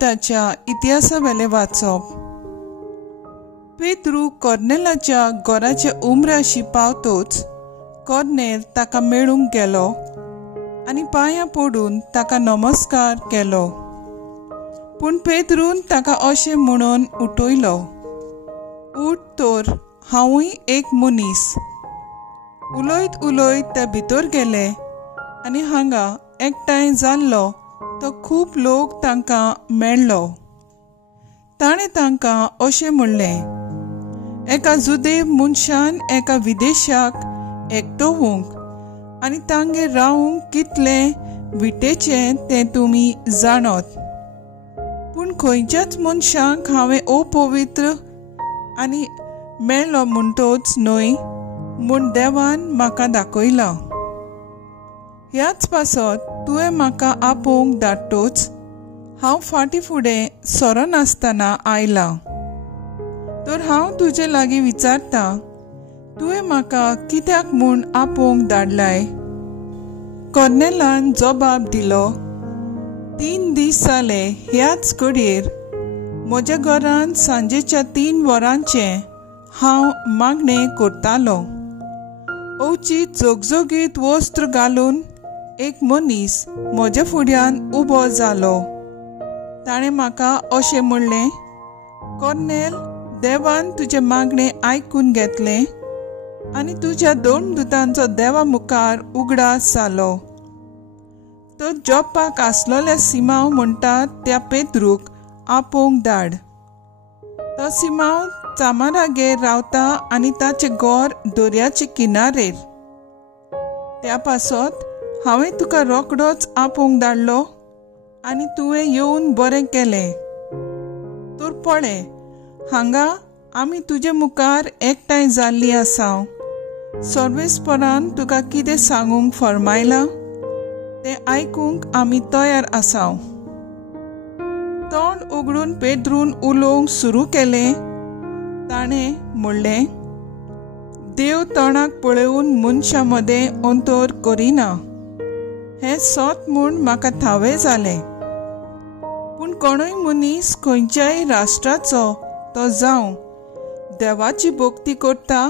देवदूताच्या इतिहासावेले वाचप. पेद्रू कॉर्नेलाच्या घराचे उमराशी पावतोच कॉर्नेल ताका मेळूंक गेलो आनी पांयां पडून ताका नमस्कार केलो. पूण पेद्रून ताका अशें म्हणून उठयलो, उठ तर, हांवूय एक मनीस. उलयत उलयत ते भितर गेले आनी हांगा एकठांय जाल्लो तो खूब लोक तांकां मेळ्ळो. ताणें तांकां अशें म्हणलें, एका जुदेव मनशान एका विदेशाक एकटोवंक आनी तांगेर रावंक कितलें विटेचें तें तुमी जाणत. पूण खंयच्याच मनशाक हांवें अपवित्र आनी मेळ्ळो म्हणटोच न्हय म्हूण देवान म्हाका दाखयलां. ह्याच पासत तुवें म्हाका आपोवंक धाडटोच हांव फाटीं फुडें सरोनासतना आयलां. तर हांव तुजे लागीं विचारतां, तुवें म्हाका कित्याक म्हूण आपोवंक धाडलाय? कॉर्नेलान जबाब दिलो, 3 दीस जाले ह्याच घडयेर म्हज्या घरांत सांजेच्या 3 वरांचें हांव मागणें करतालो. अवचीत जोगजोगीत वस्त्र घालून एक मनीस म्हज्या फुड्यान उबो जालो. ताणें म्हाका अशें म्हणलें, कॉर्नेल, देवान तुजें मागणें आयकून घेतलें आनी तुज्या 2 दुतांचो देवा मुखार उगडास जालो. तर जॉपाक आसलोल्या सिमांव म्हणटात त्या पेद्रूक आपोवंक धाड. तो सिमांव चामारागेर रावता आनी ताचें घर दर्याचे किनारेर. त्या पासत हांवें तुका रोखडोच आपोवंक धाडलो आनी तुवें येवन बरें केलें. तर पळय, हांगा आमी तुजे मुखार एकठांय जाल्लीं आसाव. सर्वेस्परान तुका कितें सांगूंक फरमायलां तें आयकूंक आमी तयार आसाव. तोंड उगडून पेद्रून उलोवंक सुरू केलें. ताणें म्हणलें, देव तोंडाक पळोवन मनशां मदें अंतर करिना हें सोत म्हूण म्हाका थावें जालें. पूण कोणूय मनीस खंयच्याय राष्ट्राचो तो जावं देवाची भक्ती करता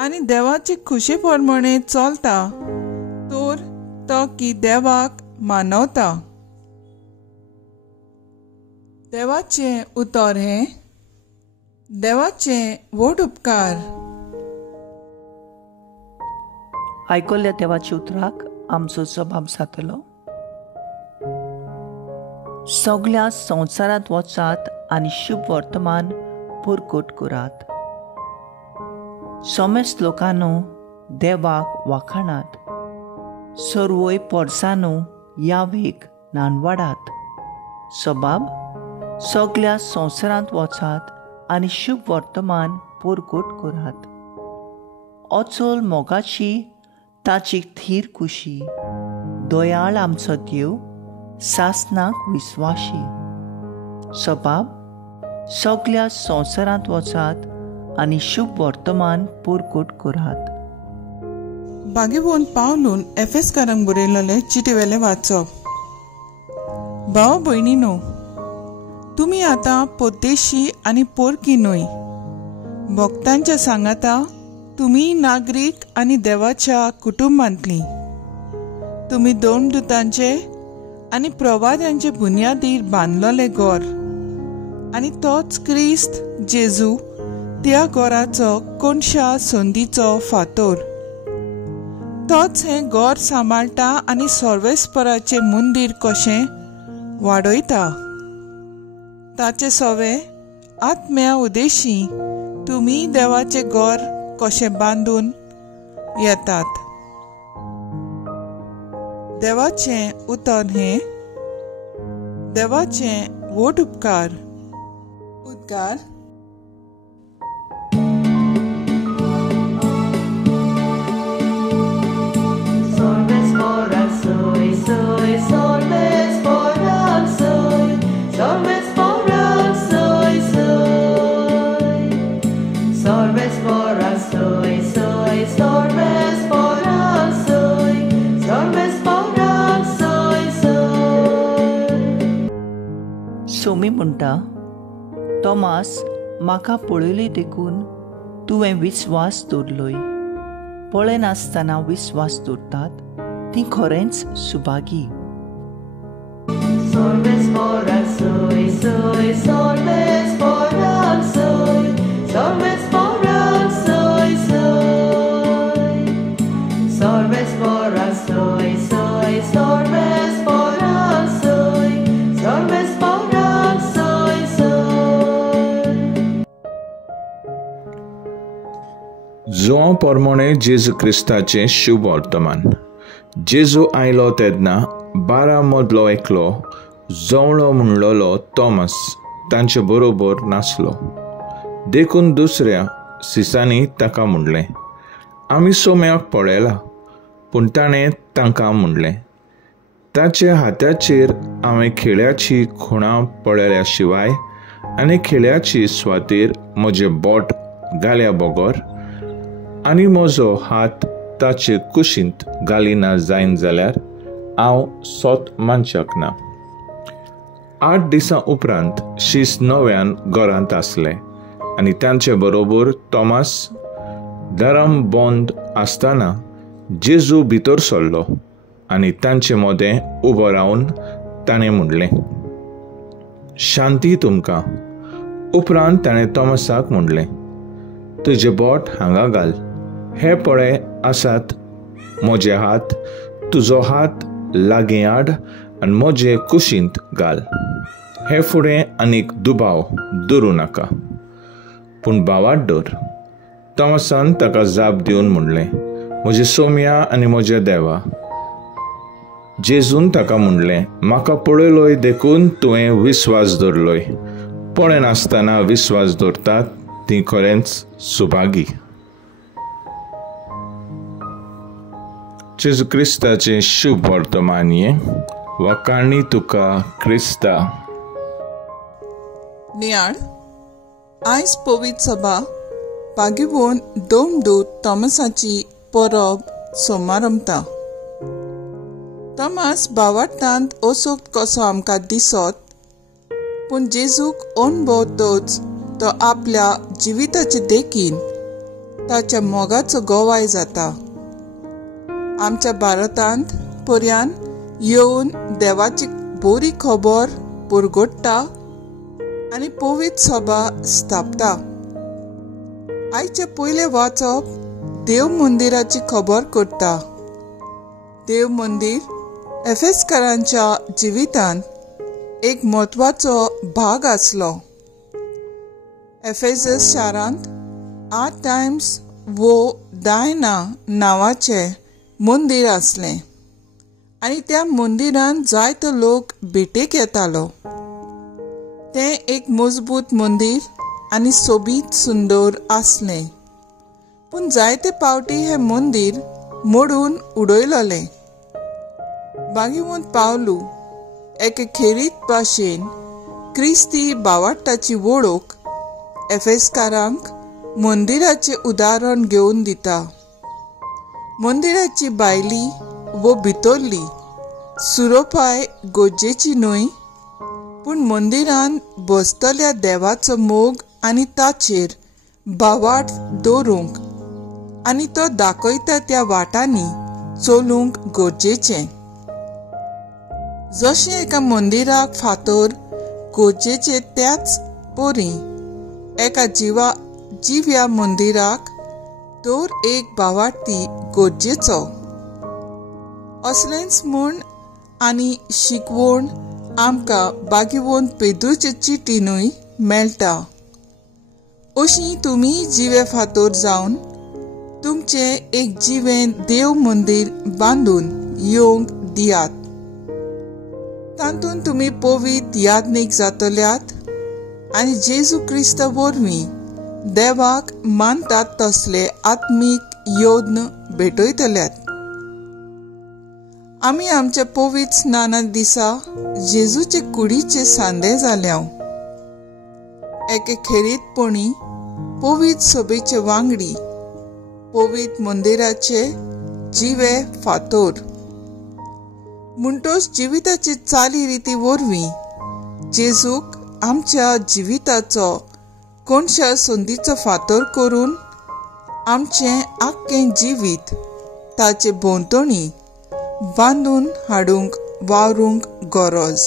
आनी देवाचे खुशे प्रमाणें चलता तर तो की देवाक मानवता. देवाचें उतर हें, देवाचें व्हड उपकार. आयकल्ल्या देवाच्या उतराक आमचो जबाब जातलो. सगळ्या संवसारांत वचात आनी शुभ वर्तमान पुरकूट करात. समेस्त लोकांनो देवाक वाखाणात. सर्वय पोरसांनो यावेक नानवाडात. सबाब सगळ्या संवसारांत वचात आनी शुभ वर्तमान पुरकूट करात. अचोल मोगाची ताची थीर खुशी. दयाळ आमचो देव सासनाक विस्वाशी. सबाब सगळ्या संवसारांत वचात आनी शुभ वर्तमान पुरकूट करात. बागेबोन पावलून एफेसकारांक बरयलेले चिटेवेले वाचप. भाव भयणीनो, तुमी आतां पोद्देशी आनी पोरकी न्हय. भक्तांच्या सांगाता तुमी नागरीक आनी देवाच्या कुटुंबांतलीं. तुमी 2 दुतांचे आनी प्रवाद्यांचे बुनयादीर बांदलोलें घर आनी तोच क्रिस्त जेजू त्या घराचो कोणशा संदीचो फातर. तोच हें घर सांबाळटा आनी सर्वेस्पराचें मंदीर कशें वाडयता. ताचे सवे आत्म्या उदेशी तुमी देवाचें घर कशें बांदून येतात. देवाचें उतर हें, देवाचें व्हड उपकार. उद्गार. टॉमी म्हणटा, तोमास, म्हाका पळयली देखून तुवें विस्वास दवरलोय. पळयनासतना विस्वास दवरतात ती खरेंच Subhagi. Solves moral soy, soy, solves moral soy, solves moral soy, soy. Solves moral soy, soy, solves moral soy, solves moral soy, soy. जों पोरमोणे जेजू क्रिस्ताचें शुभ वर्तमान. जेजू आयलो तेन्ना 12 मदलो एकलो जवळो म्हणलोलो तोमास तांचे बरोबर नासलो. देखून दुसऱ्या सिसांनी ताका म्हणलें, आमी सोम्याक पळयला. पूण ताणें तांकां म्हणलें, ताच्या हाताचेर हांवें खिळ्याची खुणां पळयल्या शिवाय आनी खिळ्याची सुवातेर म्हजें बोट घाल्या बगर आनी म्हजो हात ताचे कुशींत घालिना जायन जाल्यार हांव सोत मानशाक ना. 8 दिसां उपरांत शीस नव्यान घरांत आसलें आनी तांचे बरोबर तोमास. दारां बंद आसतना जेजू भितर सरलो आनी तांचे मोदें उबो रावन ताणें म्हणलें, शांती तुमकां. उपरांत ताणें तोमासाक म्हणलें, तुजे बोट हांगा घाल. हे पळय आसात म्हजे हात. तुजो हात लागीं हाड आनी म्हजे कुशींत घाल. हे फुडें आनीक दुबाव दवरूं नाका, पूण बावाट दवर. तोमासान ताका जाप दिवन म्हणलें, म्हजे सोम्या आनी म्हज्या देवा. जेजून ताका म्हणलें, म्हाका पळयलोय देखून तुवें विस्वास दवरलोय. पळयनासतना विस्वास दवरतात ती खरेंच सुभागी. जेजू क्रिस्ताचें शुभ वर्तमानीय. वखाणी तुका क्रिस्ता. नियाळ आयज पवित्र सभा पागिवोन दोमदूत तोमासाची परब सोमार रमता. तोमास बावाटांत ओसोक कसो आमकां दिसत, पूण जेजूक अणभवतोच तो आपल्या जिविताचे देखीन ताच्या मोगाचो गोवाय जाता. आमच्या भारतांत पर्यान येवन देवाची बरी खबर पुरगोडटा आनी पवित्र सभा स्थापता. आयचे पयले वाचप देव मंदिराची खबर करता. देव मंदिर एफेसकारांच्या जिवितांत एक म्हत्वाचो भाग आसलो. एफेसस शारांत 8 टायम्स वो डायना नांवाचें मंदिर आसलें आनी त्या मंदिरांत जायतो लोक भेटेक येतालो. तें एक मजबूत मंदिर आनी सोबीत सुंदर आसलें. पूण जायते पावटी हें मंदिर मोडून उडयलोलें. बागिवंत पावलू एके खेरीत भाशेन क्रिस्ती बावाटाची वळख एफेसकारांक मंदिराचें उदाहरण घेवन दिता. मंदिराची भायली वो भितरली सुरोपाय गरजेची न्हय, पूण मंदिरांत बसतल्या देवाचो मोग आनी ताचेर बावाट दवरूंक आनी तो दाखयता त्या वाटांनी चलूंक गरजेचें. जशें एका मंदिराक फातर गरजेचे त्याच परी एका जिव्या मंदिराक दर एक बावाटी गरजेचो. असलेंच म्हूण आनी शिकवण आमकां बागिवोन पेद्रूचे चिटीनूय मेळटा. अशीं तुमी जिवे फातर जावन तुमचे एक जिवें देव मंदिर बांदून येवंक दियात. तातूंत तुमी पवित्र यादनीक जातल्यात आनी जेजू क्रिस्ता वरवीं देवाक मानतात तसले आत्मीक योद्न भेटयतल्यात. आमी आमच्या पवित्र स्नाना दिसा जेजूचे कुडीचे सांदे जाल्या. एके खेरीतपणी पवित्र सभेचे वांगडी पवित्र मंदिराचे जिवे फातर. म्हणटोच जिविताची चाली रिती वरवीं जेजूक आमच्या जिविताचो कोणशा संदीचो फातर करून आमचें आख्खें जिवीत ताचे भोंवतणी बांदून हाडूंक वावरूंक गरज.